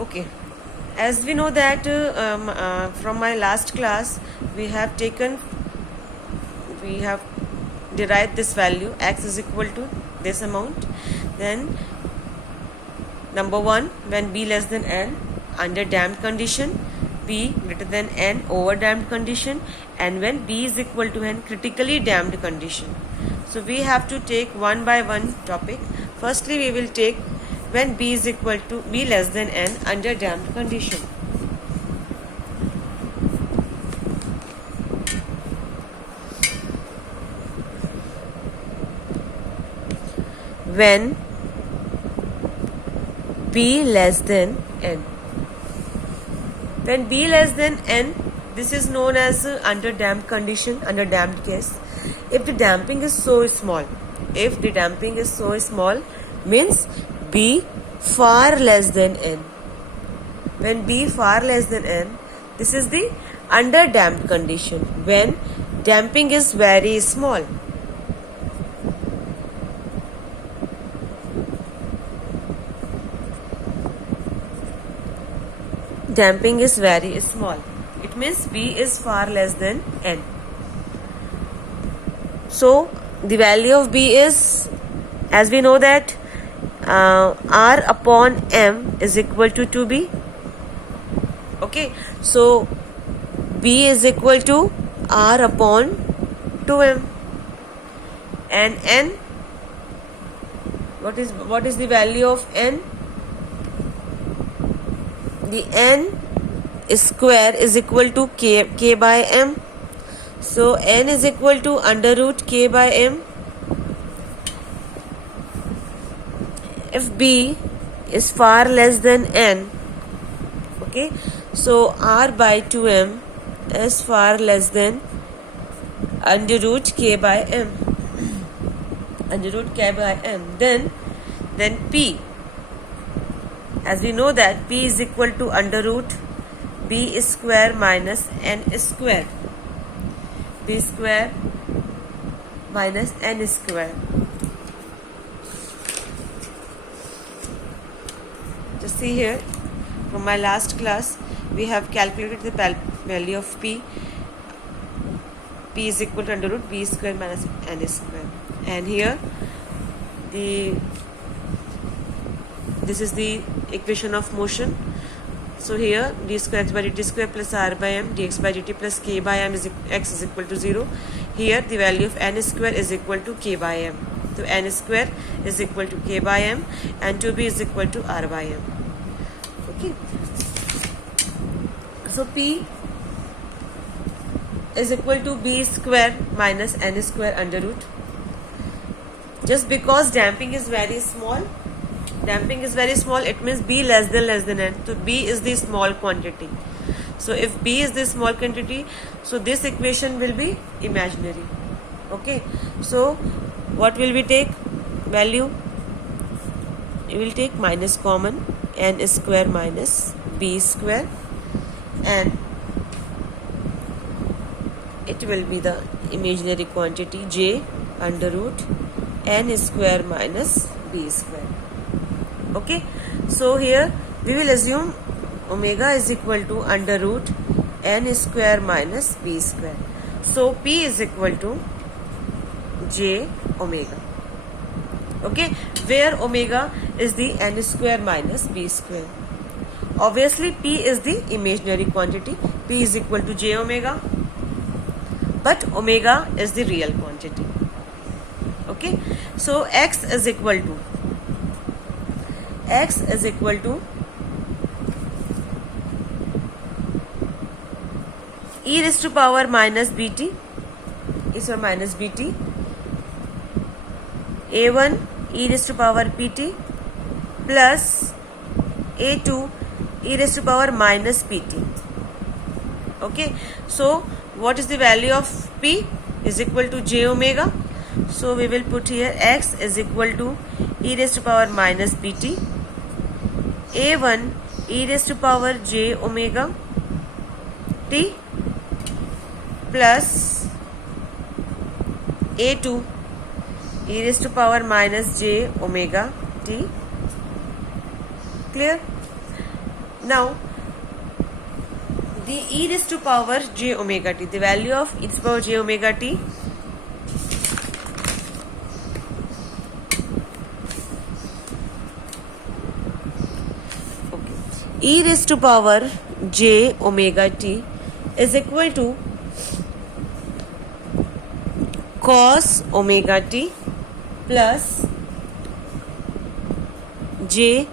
Okay, as we know that from my last class we have derived this value x is equal to this amount. Then number 1, when b less than n under damped condition, b greater than n over damped condition, and when b is equal to n critically damped condition. So we have to take one by one topic. Firstly, we will take when b is equal to b less than n under damped condition. When b less than n. When b less than n, this is known as under damped condition, under damped case. If the damping is so small, means b far less than n. When b far less than n, this is the under damped condition, when damping is very small. Damping is very small. It means b is far less than n. So the value of b is, as we know that r upon m is equal to 2b. Okay, so b is equal to r upon 2m, and n, what is the value of n? The n square is equal to k by m. So n is equal to under root k by m. If b is far less than n, okay, so r by 2m is far less than under root k by m. Under root k by m. Then p, as we know that p is equal to under root b square minus n square. B square minus n square. Just see here, from my last class we have calculated the value of p. P is equal to under root b square minus n square, and here this is the equation of motion. So here d square x by dt square plus r by m dx by dt plus k by m is x is equal to 0. Here the value of n square is equal to k by m. So n square is equal to k by m, and 2b is equal to r by m. Okay. So p is equal to b square minus n square under root. Just because damping is very small, it means b less than n. So b is the small quantity. So if b is the small quantity, so this equation will be imaginary. Okay. So what will we take? Value, we will take minus common, n square minus b square, and it will be the imaginary quantity j under root n square minus b square. Okay, so here we will assume omega is equal to under root n square minus b square. So p is equal to j omega. Okay, where omega is the n square minus b square. Obviously p is the imaginary quantity, p is equal to j omega, but omega is the real quantity. Okay, so x is equal to e raised to power minus bt a1 e raised to power pt plus a2 e raised to power minus pt. Okay, so what is the value of p? Is equal to j omega. So we will put here x is equal to e raised to power minus bt, a1 e raised to power j omega t plus a2 e raised to power minus j omega t. Clear? Now, the e raised to power j omega t, the value of e raised to power j omega t, e raised to power j omega t is equal to cos omega t plus j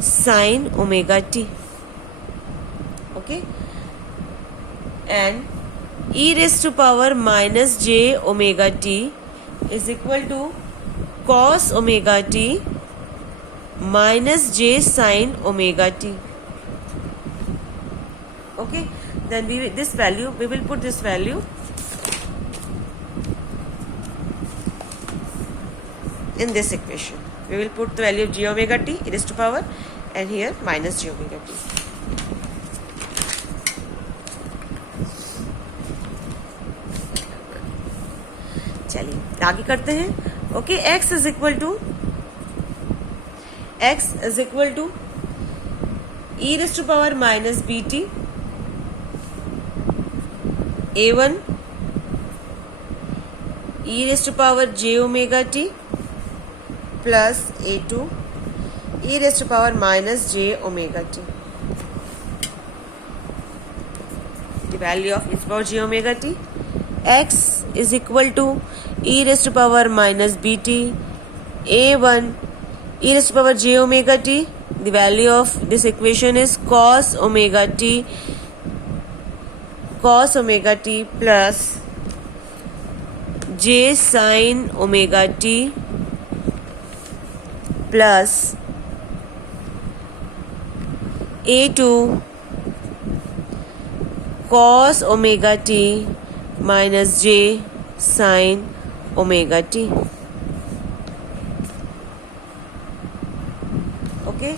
sin omega t. Okay, and e raised to power minus j omega t is equal to cos omega t minus j sin omega t. Okay, then we will put this value in this equation. We will put the value of j omega t e raised to power and here minus j omega t. चलिए आगे करते हैं. Okay, x is equal to e raised to power minus bt a1 e raised to power j omega t plus a2 e raised to power minus j omega t. The value of e raised to power j omega t. X is equal to e raised to power minus bt a1 e raised to power j omega t. The value of this equation is cos omega t plus j sin omega t plus a2 cos omega t minus j sin omega t. Okay,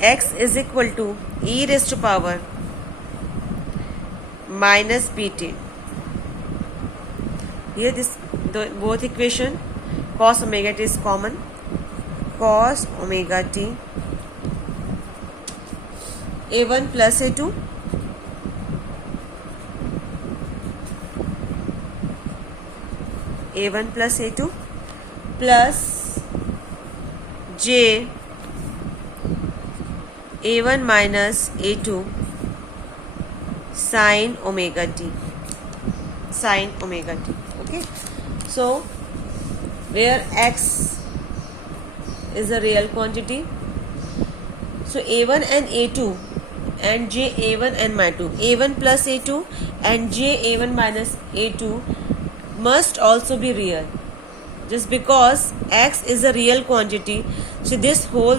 x is equal to e raised to power minus bt. Here both equation cos omega t is common. Cos omega t a1 plus a2 plus a2 plus j a1 minus a2 sin omega t. Okay, so where x is a real quantity, so a1 and a2 and j a1 and -2, a1 plus a2 and j a1 minus a2 must also be real. Just because x is a real quantity, so this whole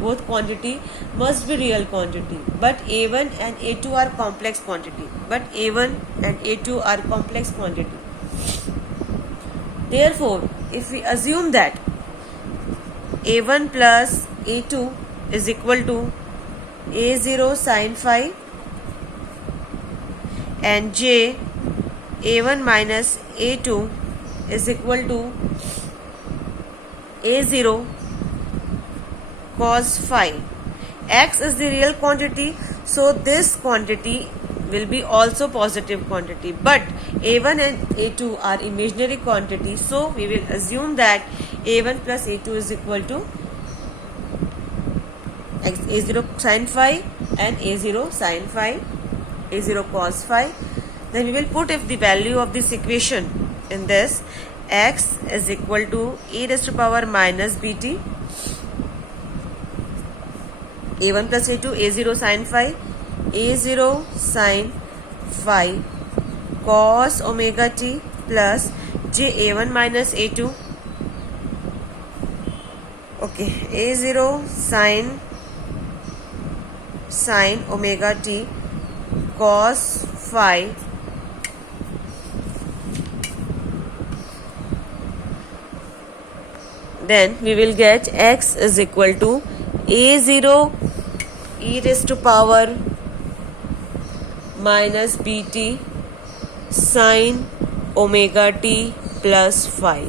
both quantity must be real quantity. But a1 and a2 are complex quantity. Therefore, if we assume that a1 plus a2 is equal to a0 sin phi and j a1 minus a2 is equal to a0 cos phi. X is the real quantity, so this quantity will be also positive quantity. But a1 and a2 are imaginary quantity, so we will assume that a1 plus a2 is equal to a0 sin phi and a0 sin phi, a0 cos phi. Then we will put if the value of this equation in this, x is equal to e raised to power minus bt a1 plus a2 a0 sin phi cos omega t plus j a1 minus a2. Okay, a0 sin omega t cos phi then we will get x is equal to a0 e raised to power minus bt sin omega t plus phi.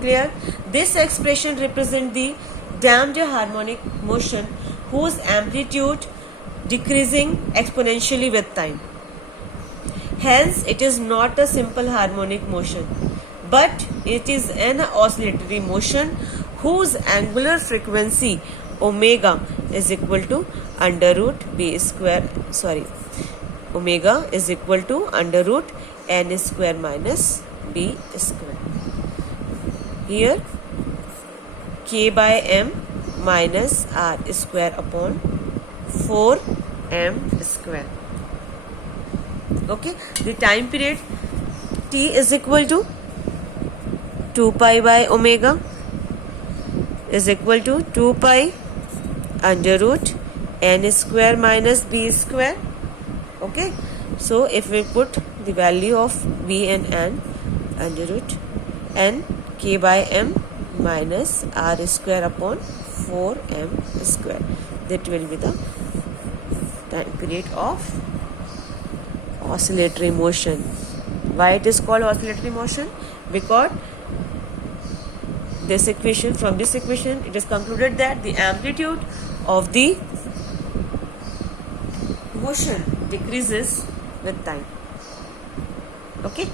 Clear? This expression represents the damped harmonic motion whose amplitude decreasing exponentially with time. Hence, it is not a simple harmonic motion, but it is an oscillatory motion whose angular frequency omega is equal to under root b square, omega is equal to under root n square minus b square. Here k by m minus r square upon 4m square. Okay, the time period t is equal to 2 pi by omega is equal to 2 pi under root n square minus b square. Okay, so if we put the value of b and n, under root n k by m minus r square upon 4m square, that will be the time period of oscillatory motion. Why it is called oscillatory motion? Because from this equation it is concluded that the amplitude of the motion decreases with time. Okay.